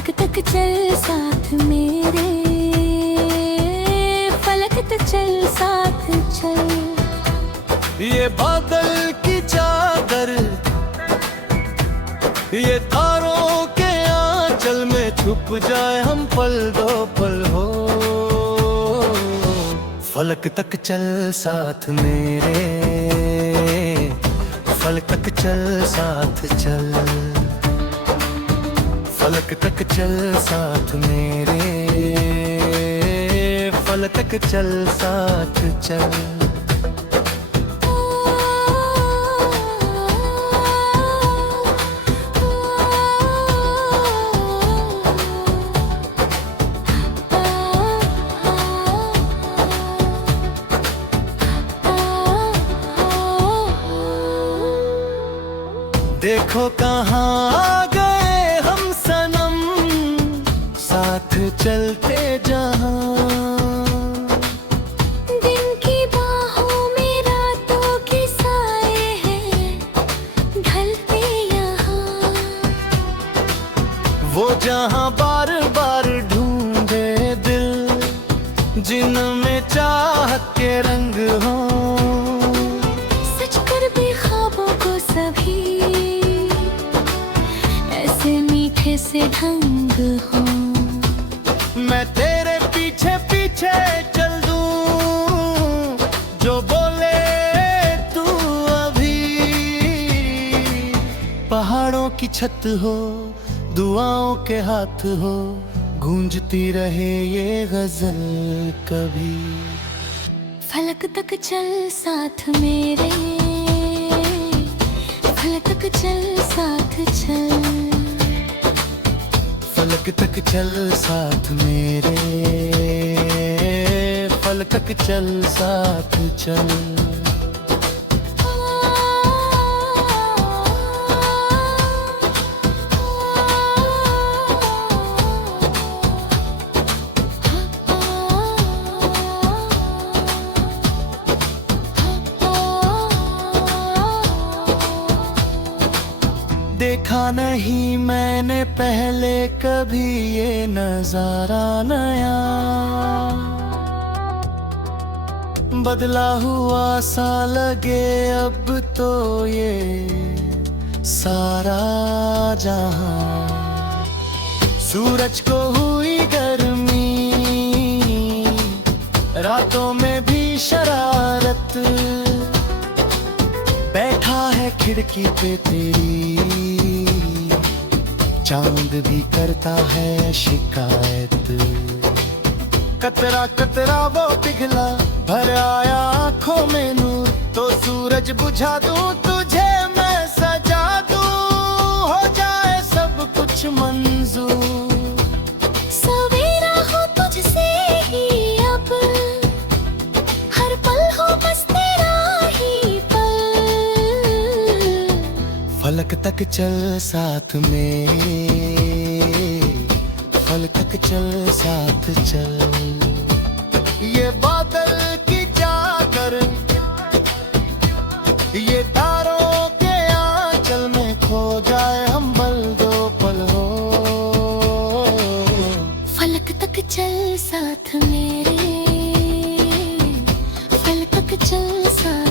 फलक तक चल साथ मेरे, फलक तक चल साथ चल। ये बादल की चादर, ये तारों के आंचल में छुप जाए हम पल दो पल हो। फलक तक चल साथ मेरे, फलक तक चल साथ चल। फलक तक चल साथ मेरे, फलक तक चल साथ चल। देखो कहाँ आ गए हम सनम, साथ चलते जहाँ। दिन की बाहों में रातों के साए हैं ढलते यहाँ। वो जहाँ बार बार ढूंढे दिल, जिनमें चाहत के रंग हो। सच कर भी ख्वाबों को सभी मीठे से ढंग हो। मैं तेरे पीछे पीछे चल दूं, जो बोले तू अभी। पहाड़ों की छत हो, दुआओं के हाथ हो, गूंजती रहे ये गजल कभी। फलक तक चल साथ मेरे, फलक तक चल साथ चल। फलक तक चल साथ मेरे, फलक तक चल साथ चल। देखा नहीं मैंने पहले कभी ये नजारा नया, बदला हुआ सा लगे अब तो ये सारा जहां। सूरज को हुई गर्मी, रातों में भी शरारत, बैठा है खिड़की पे तेरी, चांद भी करता है शिकायत। कतरा कतरा वो पिघला, भर आया आंखों में नूर, तो सूरज बुझा दूं तुझे मैं सजा दूं, हो जाए सब कुछ मंजूर। सवेरा हो तुझसे ही अब, हर पल हो बस तेरा ही पल। फलक तक चल साथ में, फलक तक चल साथ चल। ये बादल की चादर, ये तारों के आंचल में खो जाए हम पल दो पल हो। फलक तक चल साथ मेरे, फलक तक चल साथ।